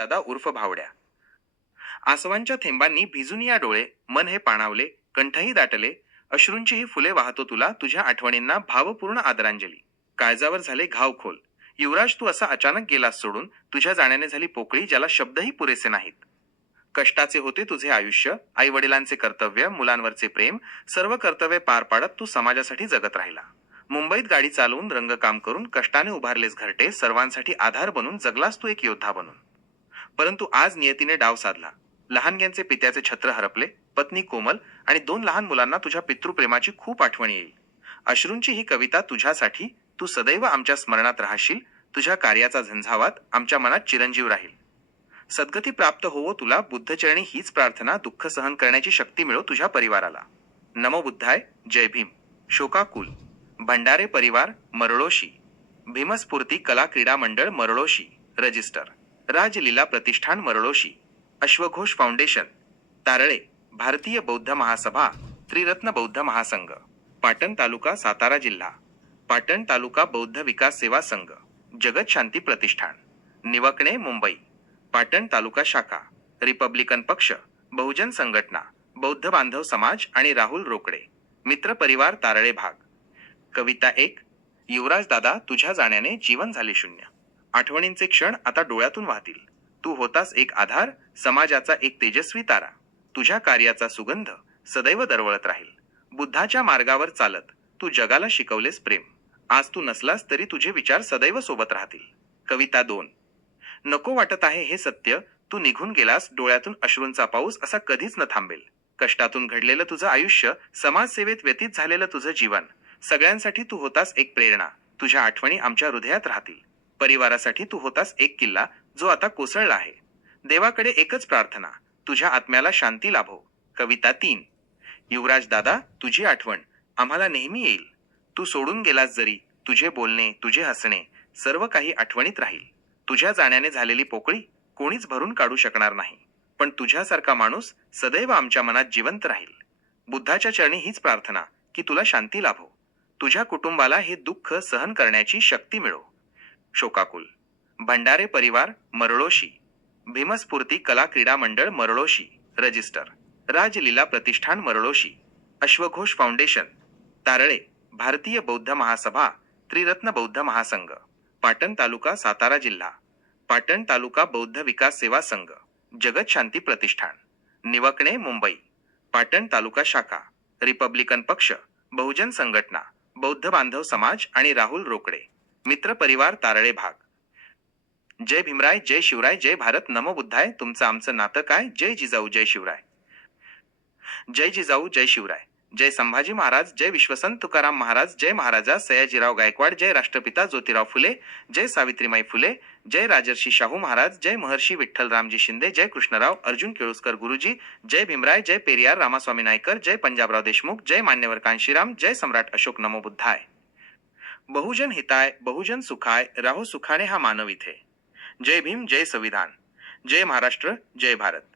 दादा उर्फ भावड्या. आसवांच्या थेंबांनी भिजून या डोळे मन हे पाणावले कंठही दाटले अश्रूंचीही फुले वाहतो तुला तुझ्या आठवणींना भावपूर्ण आदरांजली. काळजावर झाले घाव खोल. युवराज तू असा अचानक गेलास सोडून तुझ्या जाण्याने झाली पोकळी ज्याला शब्दही पुरेसे नाहीत. कष्टाचे होते तुझे आयुष्य आई वडिलांचे कर्तव्य मुलांवरचे प्रेम सर्व कर्तव्य पार पाडत तू समाजासाठी जगत राहिला. मुंबईत गाडी चालवून रंगकाम करून कष्टाने उभारलेस घरटे सर्वांसाठी आधार बनून जगलास तू एक योद्धा बनून. परंतु आज नियतीने डाव साधला. लहानग्यांचे पित्याचे छत्र हरपले पत्नी कोमल आणि दोन लहान मुलांना तुझ्या पितृप्रेमाची खूप आठवण येईल. अश्रूंची ही कविता तुझ्यासाठी तू सदैव आमच्या स्मरणात राहशील तुझ्या कार्याचा झंझावात आमच्या मनात चिरंजीव राहील. सद्गती प्राप्त होवो तुला बुद्धचरणी हीच प्रार्थना दुःख सहन करण्याची शक्ती मिळो तुझ्या परिवाराला. नमो बुद्धाय जय भीम. शोकाकुल. भंडारे परिवार मरळोशी. भीमस्फूर्ती कला क्रीडा मंडळ मरळोशी. रजिस्टर. राजलीला प्रतिष्ठान मरळोशी अश्वघोष फाउंडेशन तारळे भारतीय बौद्ध महासभा त्रिरत्न बौद्ध महासंघ पाटण तालुका सातारा जिल्हा पाटण तालुका बौद्ध विकास सेवा संघ जगत शांती प्रतिष्ठान निवकणे मुंबई पाटण तालुका शाखा रिपब्लिकन पक्ष बहुजन संघटना बौद्ध बांधव समाज आणि राहुल रोकडे मित्र परिवार तारळे भाग. कविता एक युवराज दादा तुझ्या जाण्याने जीवन झाले शून्य. आठवणींचे क्षण आता डोळ्यातून वाहतील. तू होतास एक आधार समाजाचा एक तेजस्वी तारा. तुझ्या कार्याचा सुगंध सदैव दरवळत राहील. बुद्धाच्या मार्गावर चालत तू जगाला शिकवलेस प्रेम. आज तू नसलास तरी तुझे विचार सदैव सोबत राहतील. कविता दोन. नको वाटत आहे हे सत्य तू निघून गेलास डोळ्यातून अश्रूंचा पाऊस असा कधीच न थांबेल. कष्टातून घडलेलं तुझं आयुष्य समाजसेवेत व्यतीत झालेलं तुझं जीवन. सगळ्यांसाठी तू होतास एक प्रेरणा. तुझ्या आठवणी आमच्या हृदयात राहतील. परिवारासाठी तू होतास एक किल्ला जो आता कोसळला आहे. देवाकडे एकच प्रार्थना तुझ्या आत्म्याला शांती लाभो. कविता तीन. युवराज दादा तुझी आठवण आम्हाला नेहमी येईल. तू सोडून गेलास जरी तुझे बोलणे तुझे हसणे सर्व काही आठवणीत राहील. तुझ्या जाण्याने झालेली पोकळी कोणीच भरून काढू शकणार नाही. पण तुझ्यासारखा माणूस सदैव आमच्या मनात जिवंत राहील. बुद्धाच्या चरणी हीच प्रार्थना की तुला शांती लाभो. तुझ्या कुटुंबाला हे दुःख सहन करण्याची शक्ती मिळो. शोकाकुल. भंडारे परिवार मरळोशी. भीमस्फूर्ती कला क्रीडा मंडळ मरळोशी. रजिस्टर. राजलीला प्रतिष्ठान मरळोशी. अश्वघोष फाउंडेशन. तारळे भारतीय बौद्ध महासभा त्रिरत्न बौद्ध महासंघ. पाटण तालुका सातारा जिल्हा. पाटण तालुका बौद्ध विकास सेवा संघ. जगत शांती प्रतिष्ठान. निवकणे मुंबई. पाटण तालुका शाखा. रिपब्लिकन पक्ष. बहुजन संघटना. बौद्ध बांधव समाज आणि राहुल रोकडे. मित्र परिवार तारळे भाग. जय भीमराय जय शिवराय जय भारत नमो बुद्धाय. तुमचं आमचं नातं काय? जय जिजाऊ जय शिवराय. जय जिजाऊ जय शिवराय. जय संभाजी महाराज जय विश्वसंत तुकाराम महाराज जय महाराजा सयाजीराव गायकवाड जय राष्ट्रपिता ज्योतिराव फुले जय सावित्रीमाई फुले जय राजर्षी शाहू महाराज जय महर्षी विठ्ठलरामजी शिंदे जय कृष्णराव अर्जुन केळुसकर गुरुजी जय भीमराय जय पेरियार रामास्वामी नायकर जय पंजाबराव देशमुख जय मान्यवर कांशीराम जय सम्राट अशोक नमो बुद्धाय. बहुजन हिताय बहुजन सुखाय राहो सुखाने हा मानव इथे. जय भीम जय संविधान. जय महाराष्ट्र जय भारत.